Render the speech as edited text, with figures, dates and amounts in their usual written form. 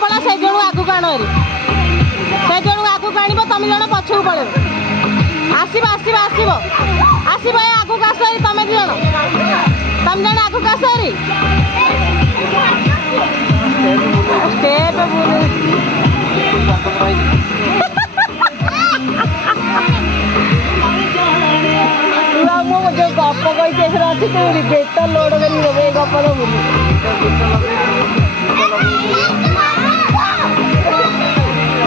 पड़ा से जणु आगु काण रे से जणु आगु काणिबो तमे जण पछू पळे आसीबो आसीबो आसीबो आसीबो ए आगु कास रे तमे जण तमे जण आगु कास रे स्टेप बोले मो जो गप कही अच्छी तो बेटर लोड कर गप